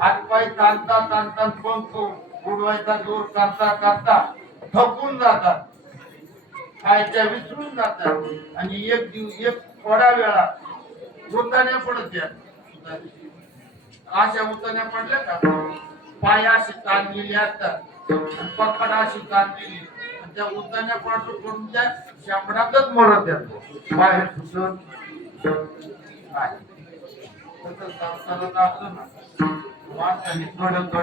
हातपाय ताणता ताणता पंख उडवायचा जोर करता करता थकून जातात. खायच्या विसरून जातात. आणि एक दिवस एक थोडा वेळा उतान्या पडत अशा उतान्या पडल्या का? पाय अशी ताणलेली असतात. पकड अशी ताणलेली. आणि त्या उतान्या पडतो करून त्या शामडातच मरत येतो बाहेर सुटत नाही. तसं संसारात असलं ना. माणसाने कडक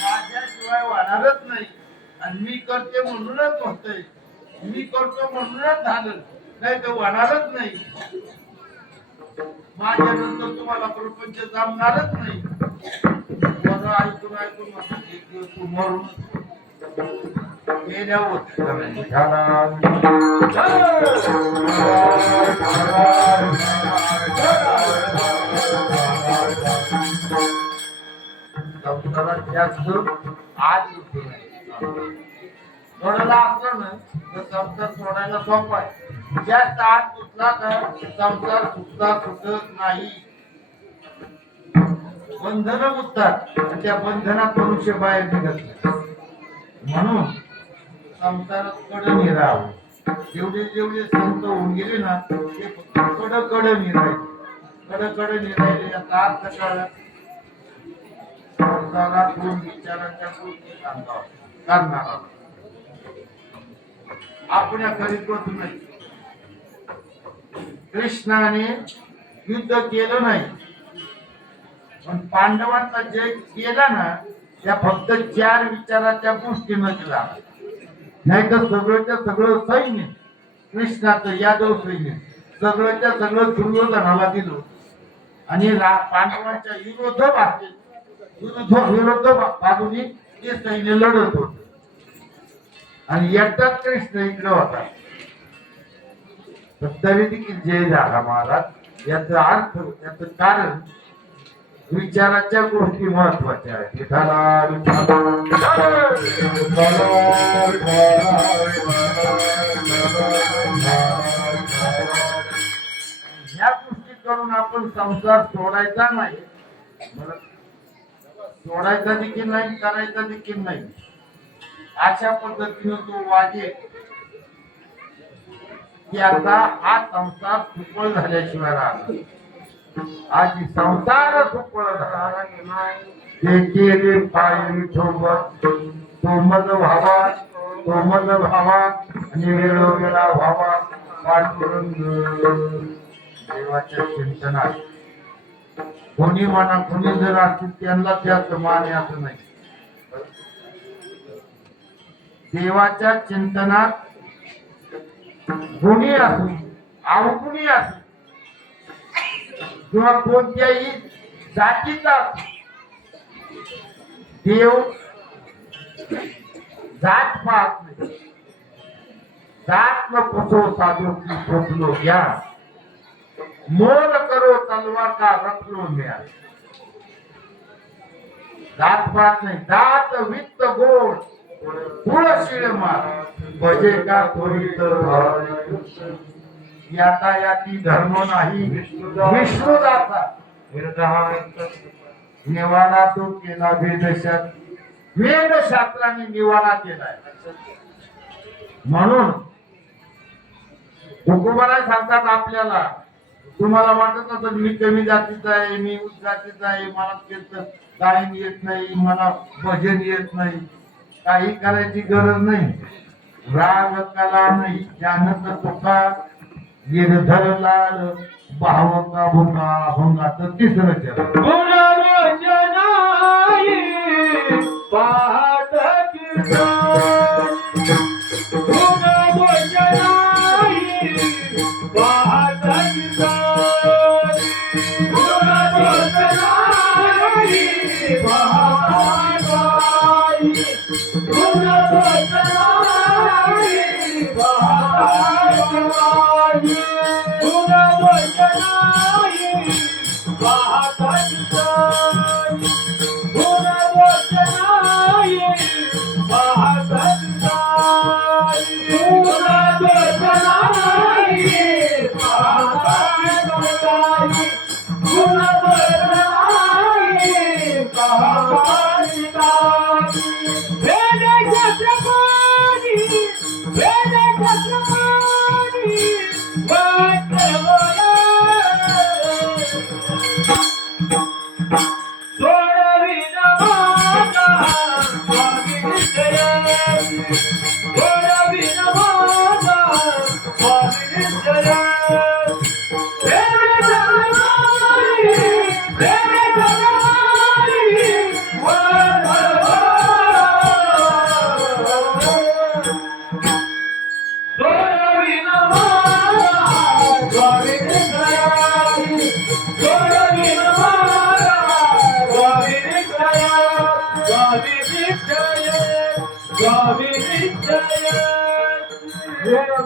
माझ्याशिवाय वाढणारच नाही. आणि मी करते म्हणूनच होतय. मी करतो म्हणूनच झालं. नाही तर वाढणारच नाही. माझ्यानंतर तुम्हाला प्रपंच जमणारच नाही. ऐकून ऐकून म्हणतात एक दिवस तू मरून आज असलं ना तर संसार सोडायला सोपा आहे ज्या आत सुटला तर संसार सुटता सुटत नाही बंधन उठतात आणि त्या बंधनात मनुष्य बाहेर निघत नाही. म्हणून संसारात कड निराव जेवढे जेवढे संत होऊन गेले ना ते फक्त कड कड निरायले कड कड निरायले याचा अर्थ कळला दोन विचारांच्या कृती सांगावं? आपण या करीत नाही. कृष्णाने युद्ध केलं नाही. पण पांडवांचा जय केला ना त्या फक्त चार विचाराच्या गोष्टीनं केला नाही तर सगळंच्या सगळं सैन्य कृष्णाचं यादव सैन्य सगळंच्या सगळं दुर्योधनाला दिलं. आणि पांडवांच्या विरोध विरुद्ध विरुद्ध बाजूनी ते सैन्य लढत होत. आणि एकटाच कृष्ण इकडे होता. तरी देखील जय झाला महाराज. याचा अर्थ याच कारण विचाराच्या गोष्टी महत्त्वाच्या आहेत. विठाला ह्या गोष्टी करून आपण संसार सोडायचा नाही. सोडायचा देखील नाही करायचा देखील नाही. अशा पद्धतीने तो वागे की आता हा संसार सुफळ झाल्याशिवाय राहणार आजी संसार सुफळ झाला. ते केले पायरी ठोबत तो मज व्हावा तो मज व्हावा आणि वेळोवेळा व्हावा पांडुरंग देवाच्या चिंतनात कोणी म्हणा कोणी जर असतील त्यांना त्याच मान आहे असं नाही. देवाच्या चिंतनात गुणी असू अवगुणी असू किंवा कोणत्याही जातीचा देव जात पाहत नाही. जात न कसो साधू की शोधलो घ्या. मोल करो तलवार का रखलो म्या. जात पाहत नाही. जात वित्त गोड. तुळशीळ मार. भजे का त्वरित याता याती धर्म नाही. विष्णू दाता निवाडा तो केला वेदशात. वेदशास्त्राने निवाडा केलाय. म्हणून हुकुमाला सांगतात आपल्याला तुम्हाला वाटत असेल मी कमी जातीचा आहे मी उच्च जातीचा आहे मला कीर्तन गायन येत नाही मला भजन येत नाही काही करायची गरज नाही. राग कला नाही ज्ञान तुका गिरधर लाल भावंगा भुंगा भुका तर तिसरं चरण गुणवचनाई पाहत कीर्तन Bye.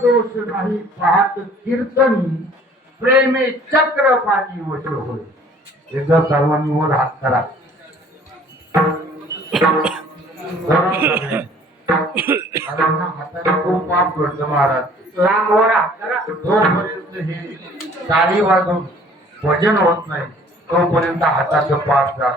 दोष नाही पाहत कीर्तनी प्रेमे चक्र पाणी वश होय. एकदा सर्वांनी वर हात करा. हाताने खूप पाप घडतं महाराज. लांब वर हात करा. जोपर्यंत हे टाळी वाजून भजन होत नाही तोपर्यंत हाताचं पाप जात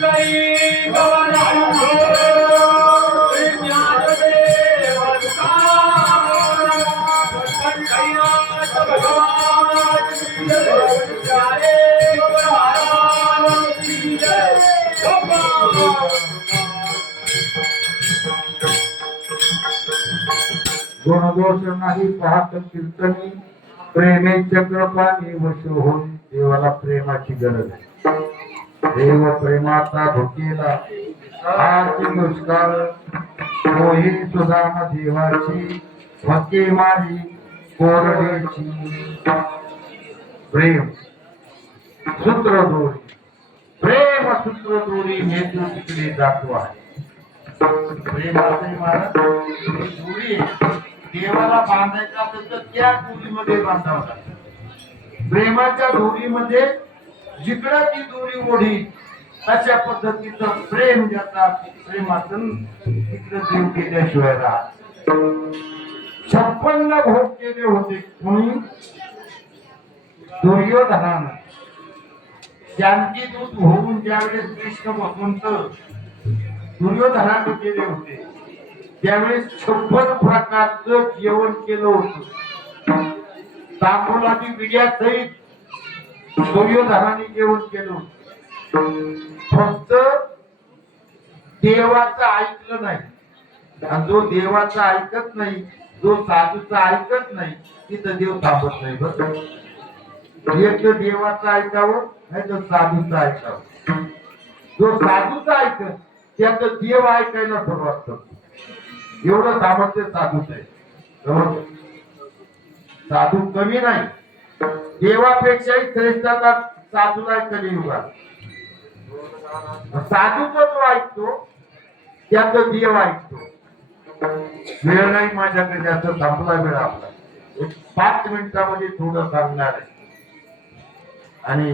नाही. जोपर्यंत गुणदोष नाही पाहत कीर्तनी प्रेमे चक्रपाणी वश होऊन देवाला प्रेमाची गरज आहे. देव प्रेमाचा धुकेला आरती दुष्काळ तोही सुदाम देवाची भक्ती माझी कोरडेची प्रेम. सूत्र दोरी प्रेम सूत्र दोरी हेतू तिकडे जातो आहे. प्रेम असं महाराज दोरी देवाला बांधायचा असेल तर त्या दोरीमध्ये बांधावं लागतं. प्रेमाच्या दोरीमध्ये जिकडं ती दोरी ओढी अशा पद्धतीचं प्रेम ज्याचा प्रेमातून तिकडं देव केल्याशिवाय राहत छप्पन्न भोग केले होते कोणी? दुर्योधनानं. शांती दूत होऊन ज्यावेळेस कृष्ण भगवंत दुर्योधनाने केले होते त्यावेळेस छप्पन प्रकारचं जेवण केलं होतं आणि विड्या सहित दुर्योधनाने जेवण केलं होतं. फक्त देवाचं ऐकलं नाही. जो देवाचं ऐकत नाही जो साधूचं ऐकत नाही तिथं देव थांबत नाही बरं एक तर देवाचं ऐकावं नाही तर साधूचं ऐकावं. जो साधूचं ऐकत त्याचं देव ऐकायला सुरुवात करतो. एवढं सामर्थ्य साधूच आहे. साधू कमी नाही. देवापेक्षाही श्रेष्ठाचा साधू नाही कलियुगात साधूचा जो ऐकतो त्याच देव ऐकतो. वेळ नाही माझ्याकडे जास्त थांबला वेळ आपला. एक पाच मिनिटामध्ये थोडं सांगणार आहे. आणि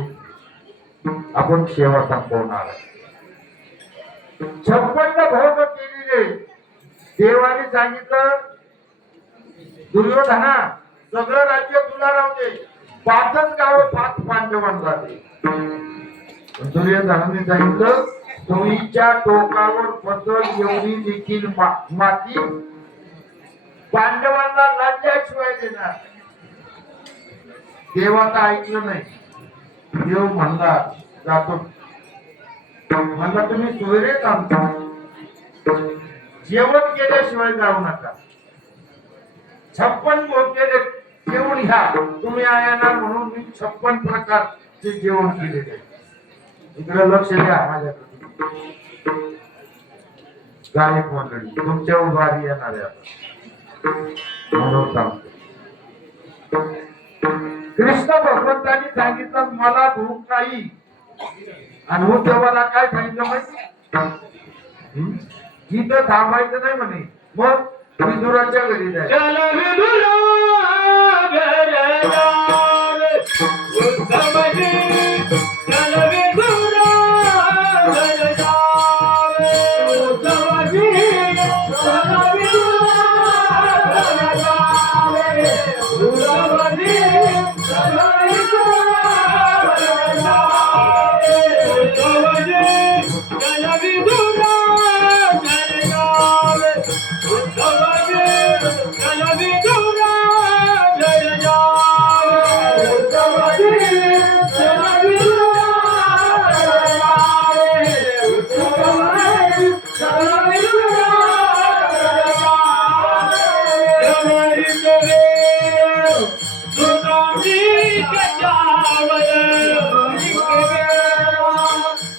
आपण सेवा संपवणार आहे. छप्पन्न भोग केलेले देवाने सांगितलं दुर्योधना सगळं राज्य तुला राहते पाचच गाव पाच पांडवांना दुर्योधनाने सांगितलं सुईच्या टोकावर फसल एवढी देखील माती पांडवांना राज्याशिवाय देणार. देवाचं ऐकलं नाही. देव म्हणला जातो. म्हणला तुम्ही सोयरे आमचा जेवण केल्याशिवाय जाऊ नका. छप्पन केले जेवण घ्या तुम्ही आयाना म्हणून मी छप्पन प्रकारचे जेवण केलेले इकडे लक्ष द्या माझ्याकडे गायक मंडळी तुमच्या उभारी येणार म्हणून सांगतो. कृष्ण भगवंतांनी सांगितलं मला भूक नाही. आणि उद्धवाला काय सांगितलं माहिती हं? जिथं थांबायचं नाही म्हणे मग विदुराच्या घरी जायचं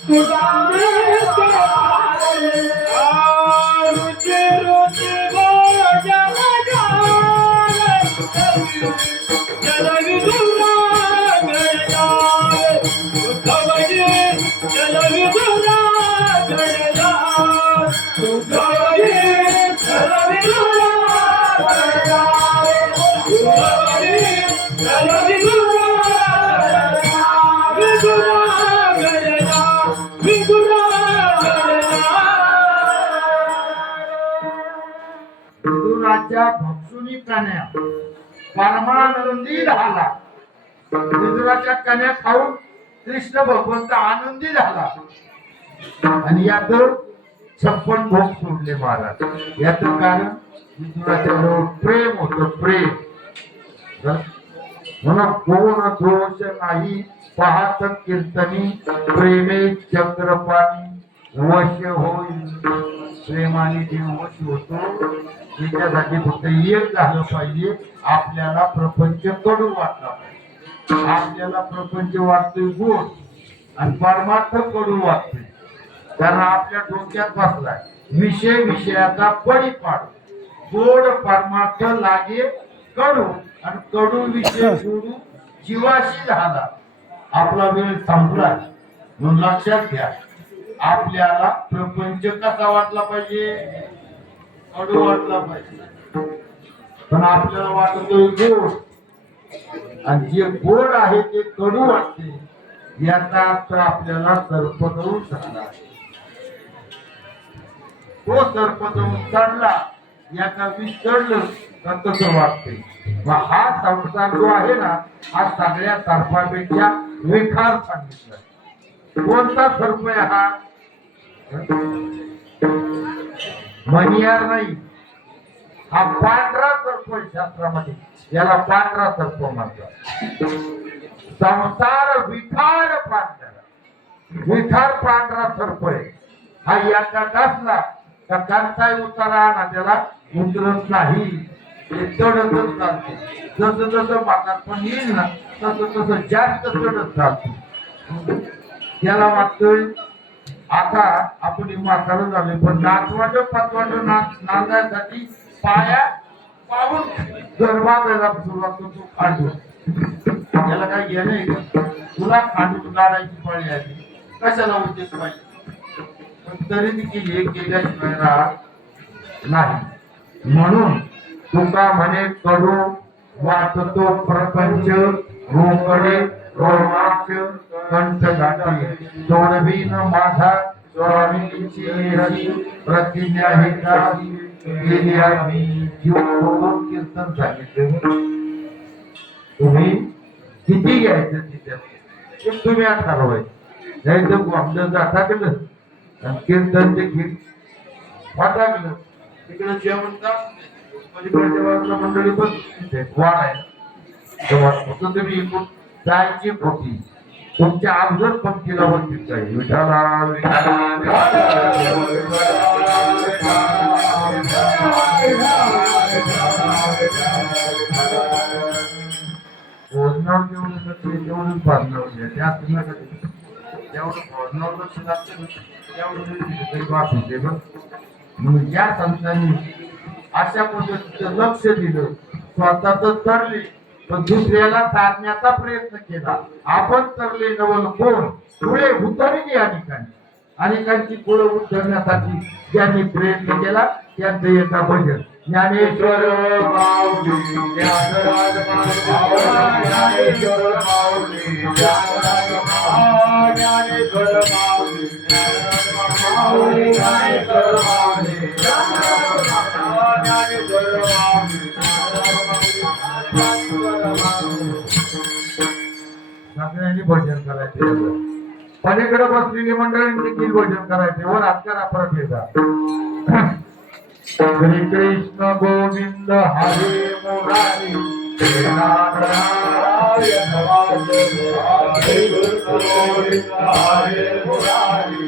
विदुराच्या कन्या परमानंदी झाला. विदुराच्या कन्या खाऊन कृष्ण भगवंत आनंदी झाला. आणि यात छप्पन भोग सोडले महाराज. याच कारण विदुराच्या जवळ प्रेम होत प्रेम. म्हणून कोण दोष नाही पाहत कीर्तनी प्रेमे चंद्रपाणी वश होईल. प्रेमाने देव होतो. त्याच्यासाठी फक्त एक झालं पाहिजे. आपल्याला प्रपंच कडू वाटला पाहिजे. आपल्याला प्रपंच वाटतोय गोड आणि परमार्थ कडू वाटतोय. कारण आपल्या डोक्यात बसलाय. विषय विषयाचा परिपाड गोड परमार्थ लागे कडू आणि कडू विषय सोडू जीवाशी झाला. आपला वेळ संपला. म्हणून लक्षात घ्या. आपल्याला प्रपंच कसा वाटला पाहिजे? कडू वाटला पाहिजे. पण आपल्याला वाटतोय गोड. आणि जे गोड आहे ते कडू वाटते. याचा अर्थ आपल्याला सर्प करून चढला तो सर्पदंश चढला याचा विष चढलं तर तसं वाटते हा संसार जो आहे ना हा सगळ्या सर्पापेक्षा विखार सांगितला. कोणता सर्प आहे हा? मनियार नाही. हा पांढरा सर्प आहे शास्त्रामध्ये. याला पांढरा सर्प म्हणतात. संसार विखार पांढरा. विखार पांढरा सर्प आहे. हा याचा असला तर कांताय उतारा ना त्याला उतरत नाही. ते चढतच चालतो. जसं जसं बाजार पण येईल ना तसं तसं जास्त चढत चालतो. त्याला वाटतोय आता आपण म्हातारं झालोय पण नाचवाचं पाचवाचं नाच नांदायसाठी पाया पाहून गरबा द्यायला सुरुवात करतो. खांडू त्याला काही घेणं आहे का तुला खांडू काढायची पाळी आली कशाला उद्देश पाहिजे? पण तरी देखील हे केल्याशिवाय राहत नाही. म्हणून तुका म्हणे कडू वाटतो प्रपंच रोकडे रोमांच. कंठ गाठी सोडवीन माझा स्वामीची प्रतिज्ञा हे केली आम्ही कीर्तन सांगितले तुम्ही किती घ्यायचं तिथे तुम्ही ठरवायचं नाही तर आमचं टाकलं आणि कीर्तन ते गीत वाटाकलं तिकडे जेवण का म्हणजे मंडळी पण वाढ आहे तेव्हा फक्त तुम्ही इकडून जायची होती तुमच्या अगोदर पंक्तीला म्हणतील जाईल विठाला भोजनावर जेवढं नसते तेवढंच बांधणार ते असं नका ते. तेवढं तेवढं बाप होते बघ म्हणून या संतांनी अशा पद्धतीचं लक्ष दिलं स्वतःच ठरली पण दुसऱ्याला साधण्याचा प्रयत्न केला. आपण तरले नवल कोण? पुढे उतरली या ठिकाणी अनेकांची पुढे उतरण्यासाठी ज्यांनी प्रयत्न केला त्यांचं एका भजन. ज्ञानेश्वर माऊली ज्ञानेश्वर भोजन करायचे. पलीकडे बसलेली मंडळी देखील भोजन करायचे. वर हात परत येतात. श्री कृष्ण गोविंद हरे मुरारी. श्री कृष्ण गोविंद हरे मुरारी.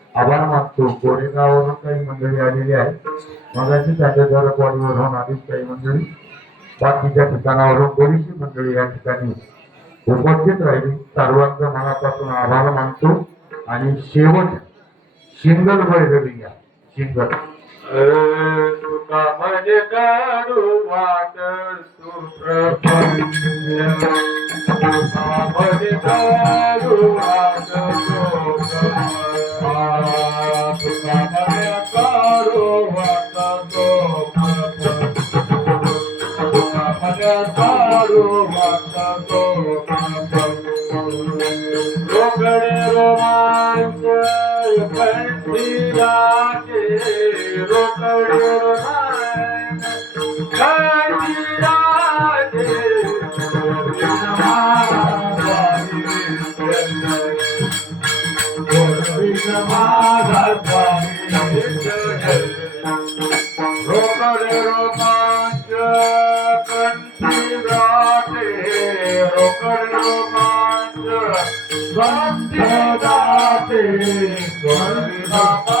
मगाशी त्याच्या जरकवाडीवरून आली काही मंडळी. बाकीच्या ठिकाणावरून बरीचशी मंडळी या ठिकाणी उपस्थित राहिली. सर्वांचा मनापासून आभार मानतो. आणि शेवट शिंगल बैरवी घ्या शिंगल. तुका कंठीराचे रोकडे रोमांच कंठीराचे रोकडे रोमांच कंठीराचे रोकडे रोमांच गंधे स्वर्गा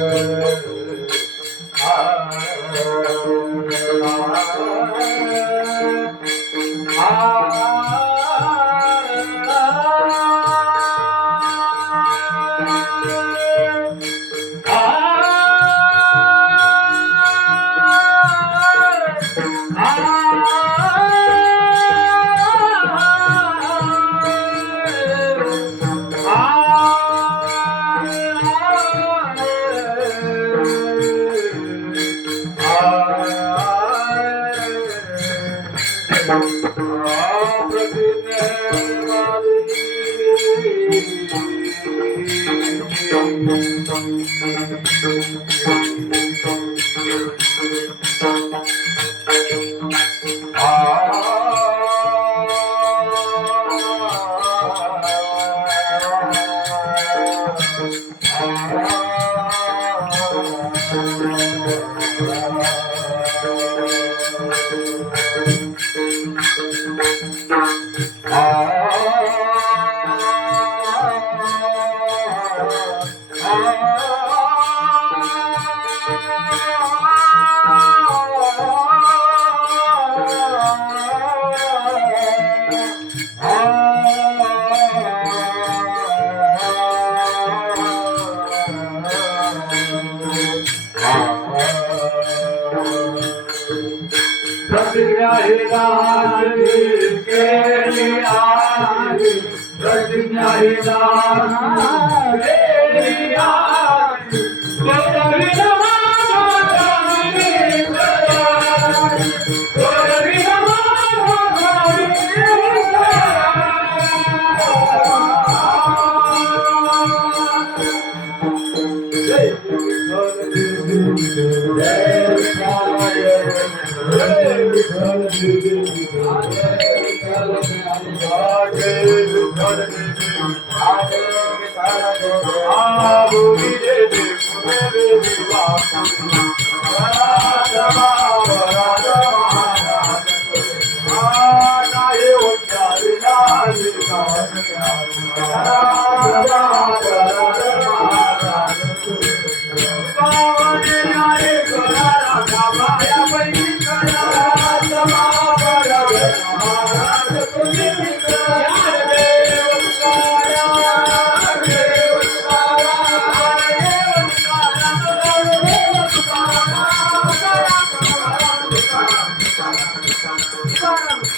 Yeah. प्रतिज्ञा ही दानी Thank you.